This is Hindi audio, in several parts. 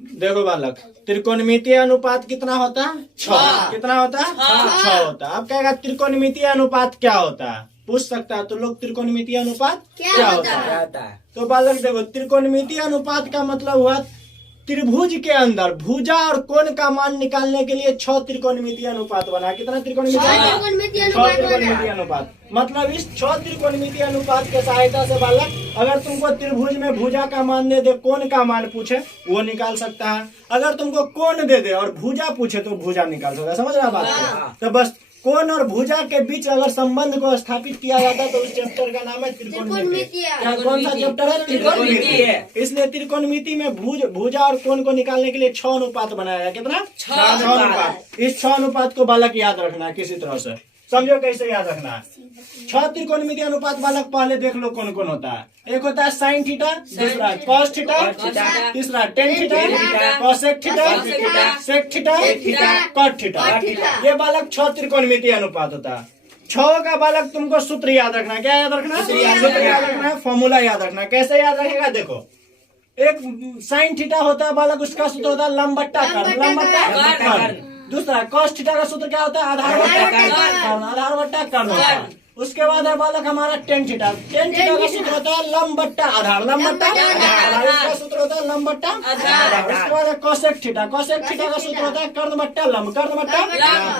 देखो बालक, त्रिकोणमितीय अनुपात कितना होता है? 6। कितना होता है? 6 होता है। अब कहेगा त्रिकोणमितीय अनुपात क्या होता है, पूछ सकता है तो लोग त्रिकोणमितीय अनुपात क्या होता है। तो बालक देखो, त्रिकोणमितीय अनुपात का मतलब हुआ त्रिभुज के अंदर भुजा और कोण का मान निकालने के लिए 6 त्रिकोणमितीय अनुपात बना। कितना त्रिकोणमितीय? 6 त्रिकोणमितीय अनुपात। मतलब इस 6 त्रिकोणमितीय अनुपात के सहायता से बालक अगर तुमको त्रिभुज में भुजा का मान दे दे, कोण का मान पूछे वो निकाल सकता है। अगर तुमको कोण दे दे और भुजा पूछे तो भुजा निकाल सकता है। समझ रहा बात को? तो बस कोण और भुजा के बीच अगर संबंध को स्थापित किया जाता है तो उस चैप्टर का नाम है त्रिकोणमिति। क्या कौन सा चैप्टर है? त्रिकोणमिति। इसलिए त्रिकोणमिति में भुजा और कोण को निकालने के लिए 6 अनुपात बनाया है। कितना? 6 अनुपात। इस 6 अनुपात को बालक याद रखना है किसी तरह से। समझो कैसे याद रखना है। 6 त्रिकोणमितीय अनुपात बालक पहले देख लो कौन कौन होता है। एक होता है साइन थीटा, दूसरा कॉस थीटा, तीसरा tan theta, cosec theta, sec theta, cot theta. ये बालक 6 त्रिकोणमितीय अनुपात होता है। 6 का बालक तुमको सूत्र याद रखना है। क्या याद रखना? सूत्र याद रखना है, फॉर्मूला याद रखना है। कैसे याद रखेगा देखो, एक साइन थीटा होता है बालक, उसका सूत्र होता है लंब बट्टा कर्ण। लंब बट्टा कर्ण। दूसरा कॉस थीटा का सूत्र क्या होता है? आधार बट्टा कर्ण। आधार बट्टा कर्ण होता है। उसके बाद है बालक हमारा टेन थीटा। टेन थीटा का सूत्र होता है लंब बट्टा आधार। लंब बट्टा आधार, इसका सूत्र होता है लंब बट्टा आधार। उसके बाद है कोसेक थीटा। कोसेक थीटा का सूत्र होता है कर्ण बट्टा लंब। कर्ण बट्टा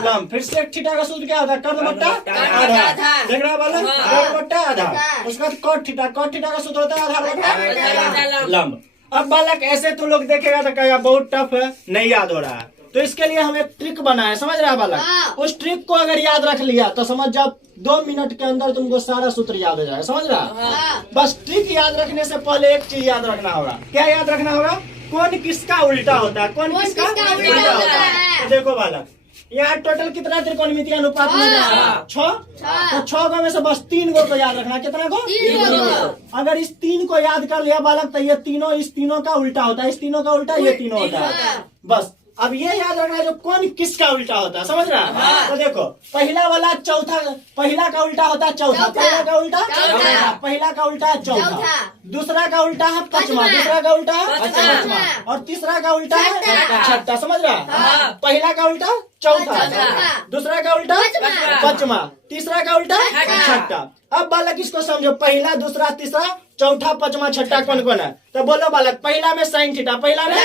लंब। फिर सेक थीटा का सूत्र क्या होता है? कर्ण बट्टा आधार। देख रहा है बालक? कर्ण बट्टा आधार। उसके बाद कॉट थीटा। कॉट थीटा का सूत्र होता है आधार बट्टा लंब। अब बालक ऐसे तो लोग देखेगा तो कहेगा बहुत टफ है, नहीं याद हो रहा है। तो इसके लिए हम एक ट्रिक बनाए, समझ रहा है बालक? उस ट्रिक को अगर याद रख लिया तो समझ जाओ 2 मिनट के अंदर तुमको सारा सूत्र याद हो जाएगा। समझ रहा? बस ट्रिक याद रखने से पहले एक चीज याद रखना होगा। क्या याद रखना होगा? कौन किसका उल्टा होता है? कौन किसका उल्टा होता है? तो देखो बालक, यहाँ टोटल कितना त्रिकोणमितीय अनुपात में? 6। तो 6 में से बस 3 गो को याद रखना। कितना को? 3 गो। अगर इस 3 को याद कर लिया बालक तो ये तीनों इस तीनों का उल्टा होता है, इस तीनों का उल्टा ये तीनों होता है। बस अब ये याद रखना है जो कौन किसका उल्टा होता है। समझ रहा है? तो देखो, पहला वाला चौथा, पहला का उल्टा होता है चौथा। पहला का उल्टा चौथा। पहला का उल्टा है चौथा। दूसरा का उल्टा है पांचवा। दूसरा का उल्टा है पांचवा। और तीसरा का उल्टा है छठा। समझ रहा? पहला का उल्टा चौथा, दूसरा का उल्टा पांचवा, तीसरा का उल्टा छठा। अब बालक इसको समझो, पहला दूसरा तीसरा चौथा पांचवा छठा कौन कौन है? तो बोलो बालक, पहला में साइन थीटा, पहला में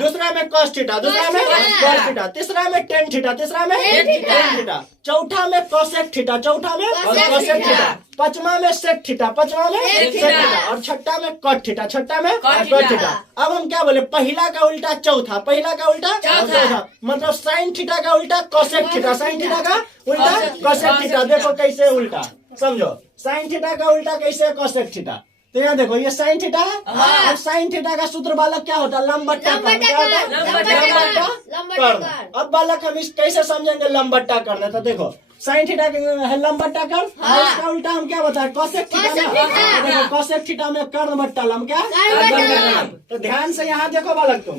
दूसरा में कॉस थीटा, दूसरा में कॉस थीटा, तीसरा में टेन थीटा, तीसरा में टेन थीटा, चौथा में कोसेक थीटा, चौथा में कोसेक थीटा, पांचवा में सेक थीटा, पांचवा में सेक थीटा, और छठा में कॉट थीटा, छठा में कॉट थीटा। अब हम क्या बोले? पहला का उल्टा चौथा, पहला का उल्टा चौथा, मतलब साइन थीटा का उल्टा कोसेक थीटा, साइन थीटा का उल्टा कोसेक थीटा। देखो कैसे उल्टा, समझो साइन थीटा का उल्टा कैसे? Cosec theta. तो यहाँ देखो, ये साइन थीटा है और साइन थीटा का सूत्र बालक क्या होता है? लंब बट्टा कर्ण। क्या होता है? लंब बट्टा कर्ण। अब बालक हम इस कैसे समझेंगे लंब बट्टा कर्ण? तो देखो, साइन थीटा है लंब बट्टा कर्ण, इसका उल्टा हम क्या बताए? कोसेक थीटा में। देखो कोसेक थीटा में कर्ण बट्टा लंब। क्या? तो ध्यान से यहाँ देखो बालक, तुम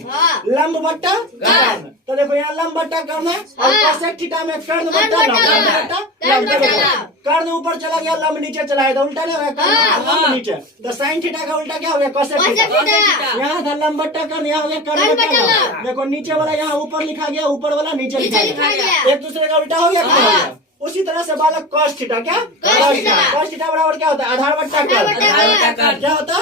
लंब बट्टा कर्ण। तो देखो यहाँ लंब बट्टा कर्ण है और कोसेक थीटा में कर्ण बट्टा लंब। कर्ण ऊपर चला गया, लंब नीचे चला गया, तो उल्टा नहीं हो गया? कर्ण नीचे। तो साइन थीटा का उल्टा क्या हो गया? Cosec theta. यहाँ था लंब बट्टा कर्ण, यहाँ हो गया कर्ण बट्टा लंब। देखो नीचे वाला यहाँ ऊपर लिखा गया, ऊपर वाला नीचे लिखा गया, एक दूसरे का उल्टा हो गया। उसी तरह से बालक कॉस थीटा, क्या? कॉस थीटा बराबर क्या होता है? आधार बट्टा कर्ण। क्या होता है?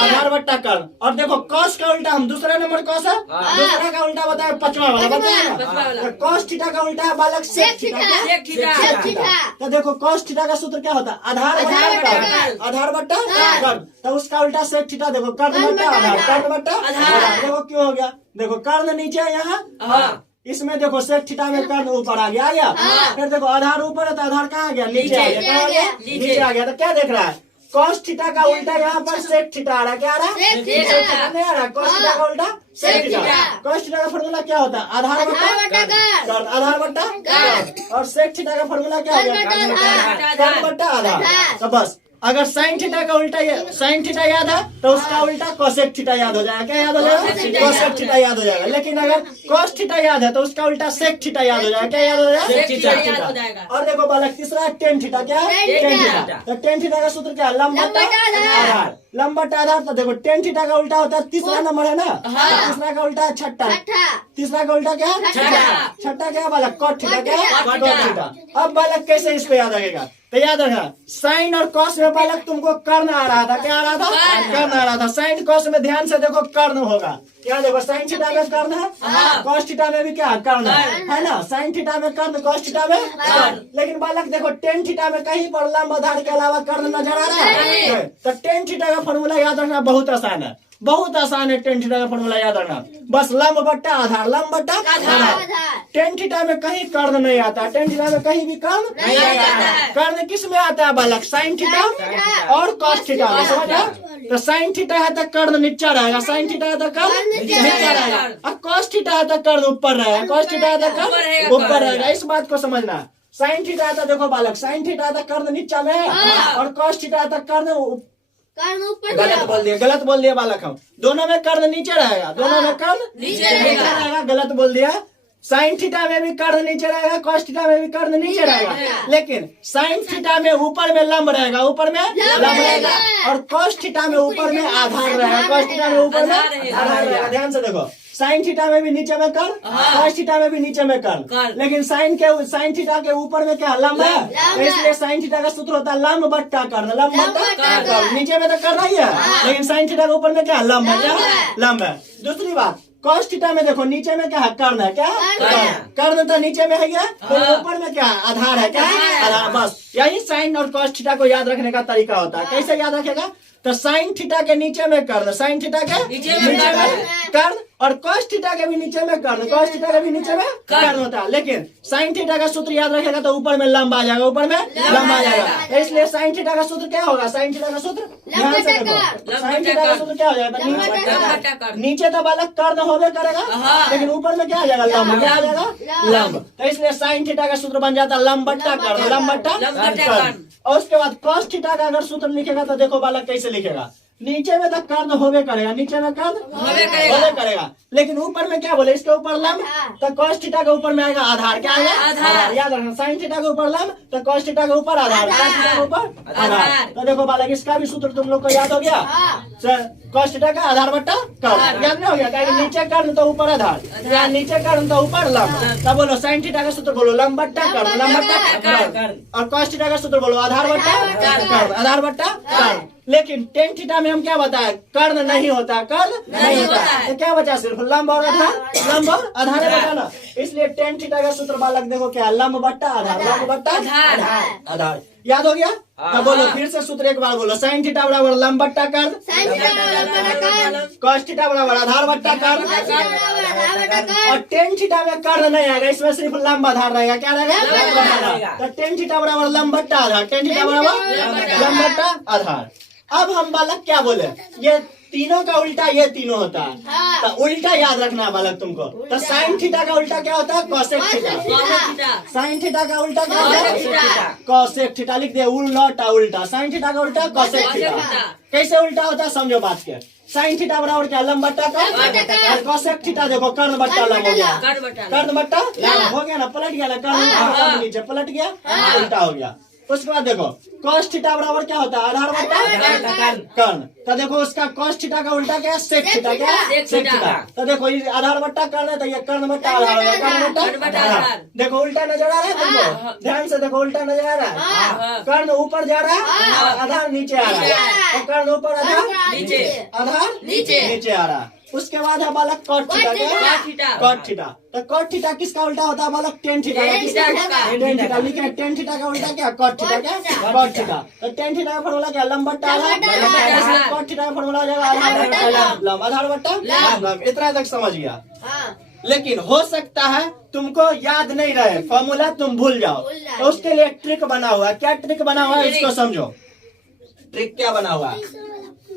आधार बट्टा कर्ण। और देखो कॉस का उल्टा हम दूसरा नंबर कॉस है, दूसरा का उल्टा बताया पांचवा वाला, बताया कॉस थीटा का उल्टा है बालक सेक थीटा। तो देखो कॉस थीटा का सूत्र क्या होता है? आधार बट्टा कर्ण। तो उसका उल्टा सेक थीटा। देखो कर्ण बट्टा आधार, कर्ण बट्टा आधार। देखो क्यों हो गया? देखो कर्ण नीचे है यहाँ, इसमें देखो सेक थीटा में कर्ण ऊपर आ गया। फिर देखो आधार ऊपर है तो आधार कहाँ गया? नीचे आ गया। कहाँ गया? नीचे आ गया। तो क्या देख रहा है? कॉस थीटा का उल्टा यहाँ पर सेक थीटा आ रहा है। क्या आ रहा है? नहीं आ रहा। कॉस थीटा का उल्टा सेक थीटा। कॉस थीटा का फॉर्मूला क्या होता है? आधार बट्टा कर्ण, आधार बट्टा कर्ण। और सेक थीटा का फॉर्मूला क्या हो गया? कर्ण बट्टा आधार। तो बस अगर साइन थीटा का उल्टा साइन थीटा याद है तो उसका उल्टा कोसेक थीटा याद हो जाएगा। क्या याद हो जाएगा? कोसेक थीटा याद हो जाएगा। लेकिन अगर कोस थीटा याद है तो उसका उल्टा सेक थीटा याद हो जाएगा। क्या याद हो जाएगा? Sec theta. और देखो बालक तीसरा टेन थीटा। क्या? Tan theta. तो टेन थीटा का सूत्र क्या है? लंब बटा आधार। लंब बटा आधार। तो देखो टेन थीटा का उल्टा होता है तीसरा नंबर है ना, तीसरा का उल्टा छठा, तीसरा का उल्टा क्या? छठा क्या बालक? Cot theta. क्या? Cot theta. अब बालक कैसे इसको याद रखेगा? तो याद रखना साइन और कॉस में बालक तुमको कर्ण आ रहा था। क्या आ रहा था? कर्ण आ रहा था। साइन कॉस में ध्यान से देखो कर्ण होगा। क्या देखो साइन थीटा में कर्ण है, कॉस थीटा में भी क्या कर्ण है ना? साइन थीटा में कर्ण, कॉस थीटा में कर्ण। लेकिन बालक देखो टेन थीटा में कहीं पर लंब आधार के अलावा कर्ण नजर आ रहा है। तो टेन थीटा का फॉर्मूला याद रखना बहुत आसान है, बहुत आसान है। टेन थीटा का फॉर्मूला याद रखना, बस लंब बट्टा आधार, लंब बट्टा आधार। टेन थीटा में कहीं कर्ण नहीं आता, टेन थीटा में कहीं भी कर्ण नहीं आता। कर्ण किस में आता है बालक? साइन थीटा और कॉस थीटा में। समझा? तो साइन थीटा है तो कर्ण नीचे रहेगा, साइन थीटा है तो कर्ण नीचे रहेगा, और कॉस थीटा है तो कर्ण ऊपर रहेगा, कॉस थीटा है तो कर्ण ऊपर रहेगा। इस बात को समझना। साइन थीटा है तो देखो बालक साइन थीटा है तो कर्ण नीचे में है, और कॉस थीटा है तो कर्ण गलत बोल दिया बालक हम। दोनों में कर्ण नीचे रहेगा, दोनों में कर्ण नीचे रहेगा। गलत बोल दिया। साइन थीटा में भी कर्ण नीचे रहेगा, कॉस थीटा में भी कर्ण नीचे रहेगा। लेकिन साइन थीटा में ऊपर में लंब रहेगा, ऊपर में लंब रहेगा, और कॉस थीटा में ऊपर में आधार रहेगा, कॉस थीटा में ऊपर में आधार रहेगा। ध्यान से देखो साइन थीटा में भी नीचे में कर्ण, कॉस थीटा में भी नीचे में कर्ण। लेकिन साइन थीटा के ऊपर में क्या लंब है, तो इसलिए साइन थीटा का सूत्र होता है लंब बट्टा कर्ण, लंब बट्टा कर्ण। नीचे में तो कर्ण ही है, लेकिन साइन थीटा के ऊपर में क्या लंब है, क्या लंब है। दूसरी बात कॉस थीटा में देखो नीचे में क्या है? कर्ण है। क्या? कर्ण तो नीचे में है क्या? तो ऊपर में क्या आधार है? क्या आधार। बस यही साइन और कॉस थीटा को याद रखने का तरीका होता है। कैसे याद रखेगा? तो साइन थीटा के नीचे में कर्ण, साइन थीटा के नीचे में कर्ण, और कॉस थीटा के भी नीचे में कर्ण, कॉस थीटा के भी नीचे में कर्ण होता है। लेकिन साइन थीटा का सूत्र याद रखेगा तो ऊपर में लंब आ जाएगा, ऊपर में लंब आ जाएगा। इसलिए साइन थीटा का सूत्र क्या होगा? साइन थीटा का सूत्र ध्यान से देखो, साइन थीटा का सूत्र क्या हो जाएगा? नीचे तो बालक कर्ण होवे करेगा, लेकिन ऊपर में क्या आ जाएगा? लंब। क्या आ जाएगा? लंब। तो इसलिए साइन थीटा का सूत्र बन जाता है लंब बट्टा कर्ण, लंब बट्टा कर्ण। और उसके बाद कॉस थीटा का अगर सूत्र लिखेगा तो देखो बालक कैसे लिखेगा। नीचे में तो कर्ण होवे करेगा, नीचे में कर्ण होवे करेगा, लेकिन ऊपर में क्या बोले? इसके ऊपर लंब, तो कॉस थीटा के ऊपर में आएगा आधार। क्या आएगा? आधार। याद रखना साइन थीटा के ऊपर लंब, तो कॉस थीटा के ऊपर आधार, कॉस थीटा के ऊपर आधार। तो देखो बालक इसका भी सूत्र तुम लोग को याद हो गया। कॉस थीटा का आधार बट्टा कर्ण याद नहीं हो गया? नीचे कर्ण तो ऊपर आधार, या नीचे कर्ण तो ऊपर लंब। तब बोलो साइन थीटा का सूत्र बोलो लंब बट्टा कर्ण, लंब बट्टा कर्ण। और कॉस थीटा का सूत्र बोलो आधार बट्टा कर्ण, आधार बट्टा कर्ण। लेकिन टेन थीटा में हम क्या बताया? कर्ण नहीं होता, कर्ण नहीं होता। तो क्या बचा? सिर्फ लंब और आधार, लंब और आधार बचा ना। इसलिए टेन थीटा का सूत्र बालक देखो क्या? लंब बट्टा आधार, लंब बट्टा आधार। याद हो गया? तो बोलो फिर से सूत्र एक बार बोलो। साइन थीटा बराबर लंब बट्टा कर्ण, कॉस थीटा बराबर आधार बट्टा कर्ण, और टेन थीटा में कर्ण नहीं आएगा, इसमें सिर्फ लंब आधार रहेगा। क्या रहेगा? तो टेन थीटा बराबर लंब बट्टा आधार, टेन थीटा बराबर लंब बट्टा आधार। अब हम बालक क्या बोले? ये तीनों का उल्टा ये तीनों होता है। तो उल्टा याद रखना बालक तुमको। तो साइन थीटा का उल्टा क्या होता है? Cosec theta. साइन थीटा का उल्टा क्या होता है? Cosec theta. लिख दे उल्टा उल्टा। साइन थीटा का उल्टा कोसेक थीटा। कैसे उल्टा होता है समझो बात के। साइन थीटा बराबर क्या? लंब बट्टा कर्ण। कोसेक थीटा देखो कर्ण बट्टा लंब हो गया, कर्ण बट्टा हो गया ना, पलट गया ना, कर्ण नीचे पलट गया, उल्टा हो गया। उसके बाद देखो कॉस थीटा बराबर क्या होता है? आधार बट्टा कर्ण। तो देखो उसका कॉस थीटा का उल्टा क्या? Sec theta. क्या? Sec theta. तो देखो ये आधार बट्टा कर्ण है, तो ये कर्ण बट्टा आधार, कर्ण बट्टा आधार। देखो उल्टा नजर आ रहा है तुमको? ध्यान से देखो उल्टा नजर आ रहा है। कर्ण ऊपर जा रहा है, आधार नीचे आ रहा है। तो कर्ण ऊपर, आधार नीचे, आधार नीचे आ रहा है। उसके बाद है बालक कॉट थीटा। Cot theta. तो कॉट थीटा किसका उल्टा होता है बालक? Tan theta. टेन थीटा लिखे। टेन थीटा का उल्टा क्या? Cot theta. क्या? Cot theta. तो टेन थीटा का फॉर्मूला क्या? लंब बट्टा आधार। कॉट थीटा का फॉर्मूला हो जाएगा आधार बट्टा लंब, आधार बट्टा लंब। इतना तक समझ गया? लेकिन हो सकता है तुमको याद नहीं रहे, फॉर्मूला तुम भूल जाओ, तो उसके लिए ट्रिक बना हुआ है। क्या ट्रिक बना हुआ है इसको समझो। ट्रिक क्या बना हुआ है?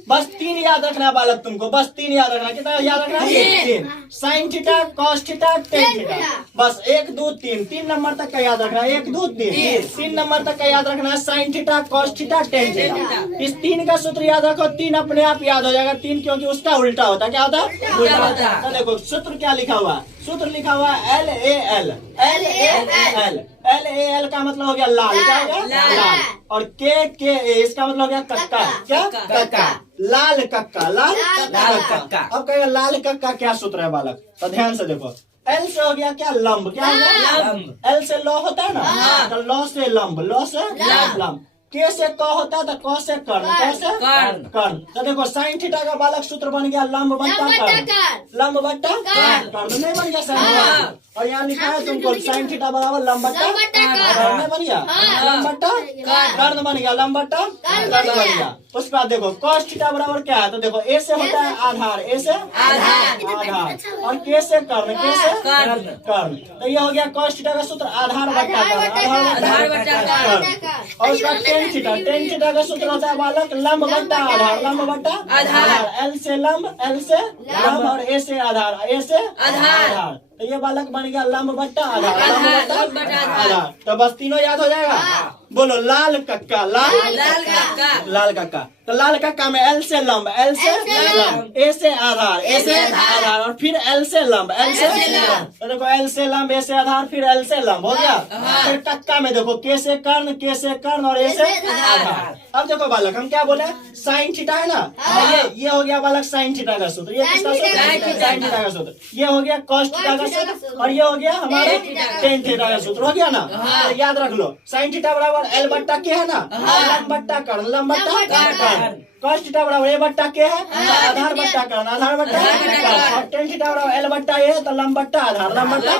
बस 3 याद रखना है बालक तुमको, बस 3 याद रखना। कितना याद रखना है? 3। Sine theta, cos theta, tan theta, बस 1 2 3 3 नंबर तक का याद रखना है। 1 2 3 3 नंबर तक का याद रखना है। Sine theta, cos theta, tan theta, इस 3 का सूत्र याद रखो। 3 अपने आप याद हो जाएगा। 3 क्योंकि उसका उल्टा होता है। क्या होता है? उल्टा होता है। तो देखो सूत्र क्या लिखा हुआ है, सूत्र लिखा हुआ है LAL। LAL का मतलब हो गया लाल। क्या हो गया? लाल। और KA इसका मतलब हो गया कक्का। क्या? कक्का। लाल कक्का, लाल कक्का। अब कहेगा लाल कक्का क्या सूत्र है बालक? तो ध्यान से देखो, L से हो गया क्या? लंब। क्या हो गया? L से लॉ होता है ना, तो लॉ से लंब, लॉ से लंब। K से क होता है तो क से कर्ण, क से कर्ण। तो देखो साइन थीटा का बालक सूत्र बन गया लंब बट्टा कर्ण, लंब बट्टा कर्ण। नहीं बन गया साइन? और यहाँ लिखा है तुमको साइन थीटा बराबर लंब बट्टा कर्ण। नहीं बन गया? लंब बट्टा कर्ण बन गया, लंब बट्टा कर्ण बन गया। उसके बाद देखो कॉस थीटा बराबर क्या है? तो देखो A से होता है आधार, A से आधार, और K से कर्ण, K से कर्ण। तो ये हो गया कॉस थीटा का सूत्र आधार बट्टा कर्ण, आधार बट्टा कर्ण। और उसका टेन थीटा का सूत्र होता है बालक लंब बट्टा आधार, लंब बट्टा आधार। L से लंब, L से लंब, और A से आधार, A से आधार। तो ये बालक बन गया लंब बट्टा आधार, लंब बट्टा आधार। तो बस तीनों याद हो जाएगा। बोलो लाल कक्का, लाल कक्का। तो लाल कक्का में L से लंब, L से लंब, A से आधार, A से आधार, और फिर L से लंब, L से लंब। तो देखो L से लंब, A से आधार, फिर L से लंब हो गया। फिर कक्का में देखो K से कर्ण, K से कर्ण, और A से आधार। अब देखो बालक हम क्या बोले, साइन थीटा है ना, ये हो गया बालक साइन थीटा का सूत्र। ये किसका सूत्र? साइन थीटा का सूत्र। ये हो गया कॉस थीटा का सूत्र, और ये हो गया हमारे टेन थीटा का सूत्र। हो गया ना? तो याद रख लो साइन थीटा बराबर L बट्टा K है ना, लंब बट्टा कर्ण, लंब बट्टा कर्ण। कॉस थीटा बराबर A बट्टा K है, आधार बट्टा कर्ण, आधार बट्टा कर्ण। और टेन थीटा बराबर L बट्टा A है, तो लंब बट्टा आधार, लंब बट्टा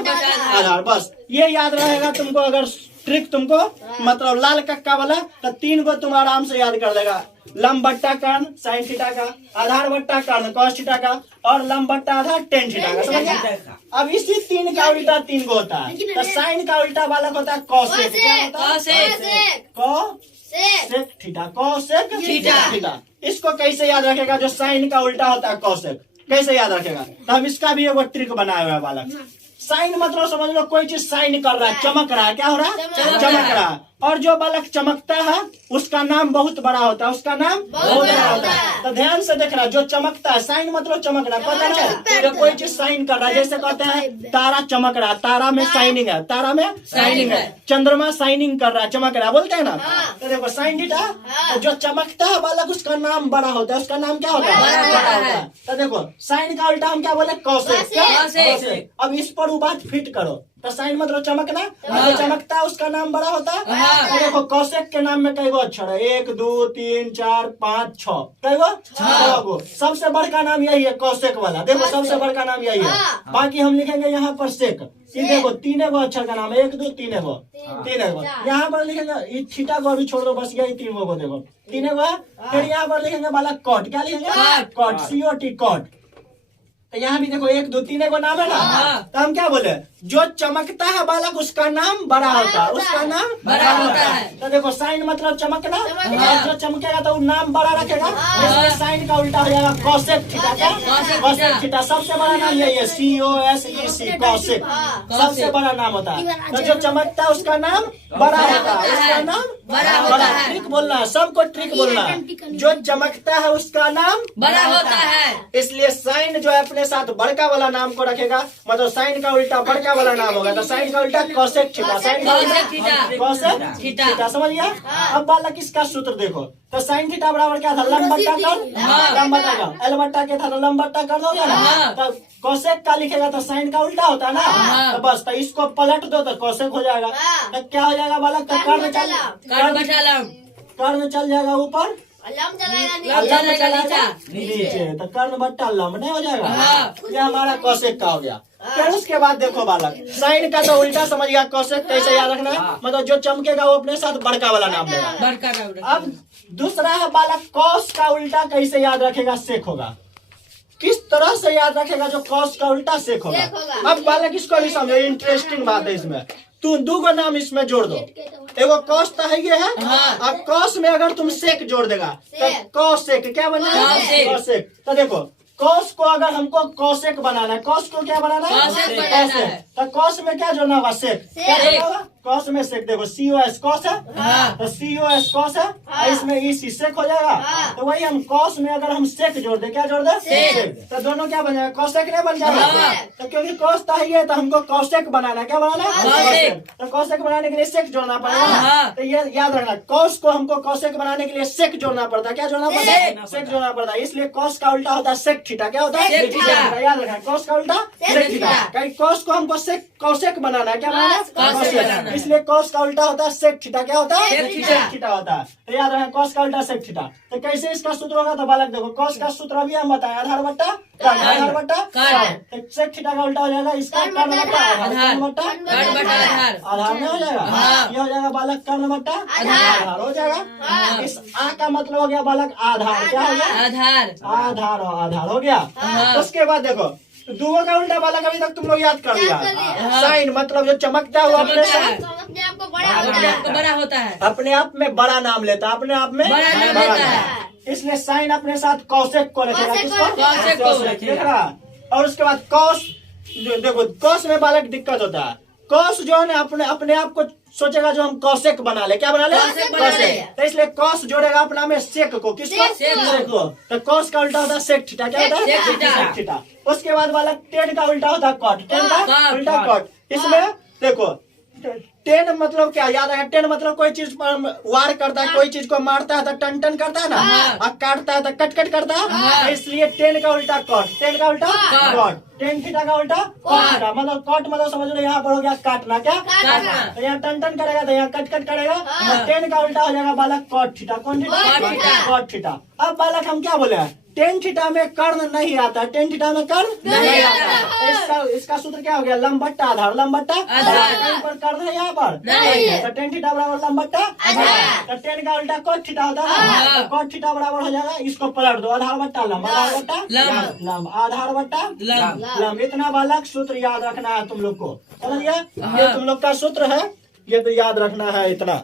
आधार। बस ये याद रहेगा तुमको। अगर ट्रिक तुमको मतलब लाल कक्का वाला, तो 3 को तुम आराम से याद कर लेगा। लंब बट्टा कर्ण साइन थीटा का, आधार बट्टा कर्ण कॉस थीटा का, और लंब बट्टा आधार टेन थीटा का। समझ गया? अब इसी 3 का उल्टा 3 को होता है। तो साइन का उल्टा बालक होता है कॉसेक। क्या होता है? Cosec theta, cosec theta. इसको कैसे याद रखेगा? जो साइन का उल्टा होता है कॉसेक, कैसे याद रखेगा? तो हम इसका भी एक ट्रिक बनाया हुआ है बालक। साइन मतलब समझ लो कोई चीज साइन कर रहा है, चमक रहा है। क्या हो रहा है? चमक रहा है। और जो बालक चमकता है उसका नाम बहुत बड़ा होता है, उसका नाम बहुत बड़ा होता है। तो ध्यान से देखना, जो चमकता है, साइन मतलब चमकना, पता है? जो कोई चीज साइन कर रहा है, जैसे कहते हैं तारा चमक रहा है, तारा में साइनिंग है, तारा में साइनिंग है। चंद्रमा साइनिंग कर रहा है, चमक रहा है, बोलते हैं ना। तो देखो साइन थीटा, तो जो चमकता है बालक उसका नाम बड़ा होता है, उसका नाम क्या होता है? बड़ा होता है। तो देखो साइन का उल्टा हम क्या बोले? कॉसेक। अब इस पर वो बात फिट करो। तो साइन मतलब चमकना, जो चमकता है उसका नाम बड़ा होता है। तो देखो कौशिक के नाम में कई गो अक्षर है? 1 2 3 4 5 6। कई गो? 6 गो। सबसे बड़का नाम यही है कौशिक वाला। देखो सबसे बड़का नाम यही है। बाकी हम लिखेंगे यहाँ पर सेक। देखो 3 गो अक्षर का नाम है, 1 2 3 गो, 3 गो। यहाँ पर लिखेंगे थीटा को अभी छोड़ दो, बस यही 3 गो को देखो 3 गो है। फिर यहाँ पर लिखेंगे बालक कॉट। क्या लिखेंगे? Cot, COT cot. तो यहाँ भी देखो 1 2 3 को नाम है ना। तो हम क्या बोले? जो चमकता है बालक उसका नाम बड़ा होता है, उसका नाम बड़ा होता है। तो देखो साइन मतलब चमकना, और जो चमकेगा तो नाम बड़ा रखेगा। इसलिए साइन का उल्टा हो जाएगा कौशिक थीटा। क्या? कौशिक थीटा। सबसे बड़ा नाम यही है, COSEC कौशिक, सबसे बड़ा नाम होता है। तो जो चमकता है उसका नाम बड़ा होता है, उसका नाम बड़ा। ट्रिक बोलना है, सबको ट्रिक बोलना है। जो चमकता है उसका नाम बड़ा होता है। इसलिए साइन जो है अपने साथ बड़का वाला नाम को रखेगा, मतलब साइन का उल्टा बड़का वाला नाम होगा। तो साइन का उल्टा कौशिक थीटा, साइन का उल्टा कौशिक थीटा। समझ गया? अब बालक इसका सूत्र देखो। तो साइन थीटा बराबर क्या था? लंब बट्टा कर्ण, लंब बट्टा कर्ण। एल बट्टा क्या था? तो लंब बट्टा कर्ण हो गया ना। तो कौशिक का लिखेगा तो साइन का उल्टा होता है ना। तो बस तो इसको पलट दो तो कौशिक हो जाएगा। तो क्या हो जाएगा बालक? तो कर्ण चल जाएगा ऊपर, नीचे। तो कर्ण बट्टा लंब नहीं हो जाएगा। ये हमारा कौशिक का हो गया। फिर उसके बाद देखो बालक, साइन का तो उल्टा समझ गया, कौशिक कैसे याद रखना है? मतलब जो चमकेगा वो अपने साथ बड़का वाला नाम लेगा। अब दूसरा है बालक, कॉस का उल्टा कैसे याद रखेगा? सेक होगा। किस तरह से याद रखेगा जो कॉस का उल्टा सेक होगा? अब बालक इसको भी समझो, इंटरेस्टिंग बात है इसमें। तू दो गो नाम इसमें जोड़ दो। एगो कॉस तो है ये है, अब कॉस में अगर तुम सेक जोड़ देगा तो कॉसेक क्या बना? कॉसेक। तो देखो कॉस को अगर हमको कॉसेक बनाना है, कॉस को क्या बनाना है? कॉसेक। तो कॉस में क्या जोड़ना होगा? सेक। क्या जोड़ना होगा? कॉस में सेक। देखो COS कॉस है, तो COS कॉस है, और इसमें EC सेक हो जाएगा। तो वही हम कॉस में अगर हम सेक जोड़ दे, क्या जोड़ दे? सेक। तो दोनों क्या बन जाएगा? कॉसेक नहीं बन जाएगा? तो क्योंकि कॉस तो है ये, तो हमको कॉसेक बनाना है। क्या बनाना है? कॉसेक। तो कॉसेक बनाने के लिए सेक जोड़ना पड़ेगा। तो ये याद रखना, कॉस को हमको कॉसेक बनाने के लिए सेक जोड़ना पड़ता है। क्या जोड़ना पड़ता है? सेक जोड़ना पड़ता है। इसलिए कॉस का उल्टा होता है सेक थीटा। क्या होता है? याद रखना, कॉस का उल्टा सेक थीटा। कहीं कॉस को हमको सेक कॉसेक बनाना है। क्या बनाना है? कॉसेक। इसलिए कॉस का उल्टा होता है सेक थीटा। क्या होता है? सेक थीटा होता है। तो याद रखना, कॉस का उल्टा सेक थीटा। तो कैसे इसका सूत्र होगा? तो बालक देखो, कॉस का सूत्र अभी हम बताएं, आधार बट्टा आधार बट्टा तो सेक थीटा का उल्टा हो जाएगा इसका कर्ण बट्टा आधार बट्टा आधार में हो जाएगा। ये हो जाएगा बालक कर्ण बट्टा आधार हो जाएगा। इस आ का मतलब हो गया बालक आधार। क्या हो गया? आधार हो गया। उसके बाद देखो दूगो का उल्टा बालक अभी तक तुम लोग याद कर लिया। साइन मतलब जो चमकता हुआ अपने बड़ा होता है, अपने आप में बड़ा नाम लेता है, अपने आप में बड़ा नाम लेता है। इसलिए साइन अपने साथ कौशिक को रखेगा। किसको? कौशिक को रखेगा। और उसके बाद कौश, देखो कौश में बालक दिक्कत होता है। कौश जो है ना अपने आप को सोचेगा जो हम कौशिक बना ले। क्या बना ले? कौशिक। तो इसलिए कौश जोड़ेगा अपना में सेक को। किसको? सेक को। तो कौश का उल्टा होता है सेक थीटा। क्या होता है? Sec theta. उसके बाद बालक टेन का उल्टा होता है कॉट। टेन का उल्टा कॉट। इसमें देखो टेन मतलब क्या याद है? टेन मतलब कोई चीज वार करता है, कोई चीज को मारता है तो टन टन करता है ना, और काटता है तो कट कट करता है। इसलिए टेन का उल्टा कॉट। टेन का उल्टा कॉट। टेन थीटा का उल्टा कॉट थीटा। मतलब कॉट मतलब समझ लो यहाँ पर हो गया काटना। क्या? तो यहाँ टन टन करेगा तो यहाँ कट कट करेगा। टेन का उल्टा हो जाएगा बालक कॉट थीटा। कौन थीटा? Cot theta. अब बालक हम क्या बोले? टेन थीटा में कर्ण नहीं आता। टेन थीटा में कर्ण नहीं आता। इसका सूत्र क्या हो गया? लंबट्टा आधार। लंबट्टा आधार पर कर्ण है यहाँ पर नहीं। तो टेन थीटा बराबर लंबट्टा आधार। तो टेन का उल्टा कोट थीटा होता है। तो कोट थीटा बराबर हो जाएगा, इसको पलट दो, आधार बट्टा लंब। आधार बट्टा लंब। आधार बट्टा लंब। इतना बालक सूत्र याद रखना है तुम लोग को। समझ गया? ये तुम लोग का सूत्र है, ये तो याद रखना है इतना।